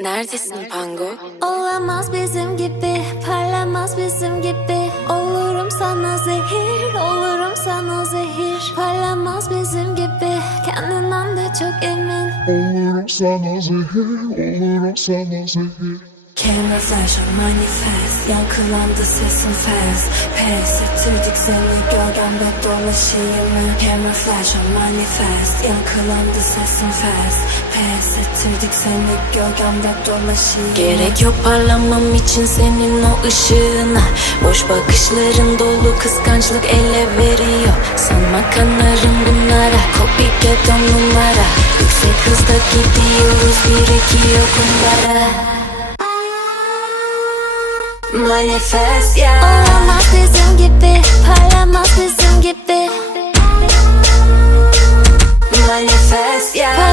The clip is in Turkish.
Neredesin Pango? Olamaz bizim gibi, parlamaz bizim gibi. Olurum sana zehir, olurum sana zehir. Parlamaz bizim gibi, kendinden de çok emin. Olurum sana zehir, olurum sana zehir. Camouflage manifest. Yankılandı sesin fast. Pes ettirdik seni gölgemde dolaşayım Camouflage manifest. Yankılandı sesin fast. Pes ettirdik seni gölgemde dolaşayım. Gerek yok parlamam için senin o ışığına. Boş bakışların dolu kıskançlık ele veriyor. Sanma kanarım bunlara Copycat on numara. Yüksek hızda gidiyoruz bir iki yokumlara Manifest ya. Olamaz bizim gibi, parlamaz bizim gibi. Manifest ya. Parlamaz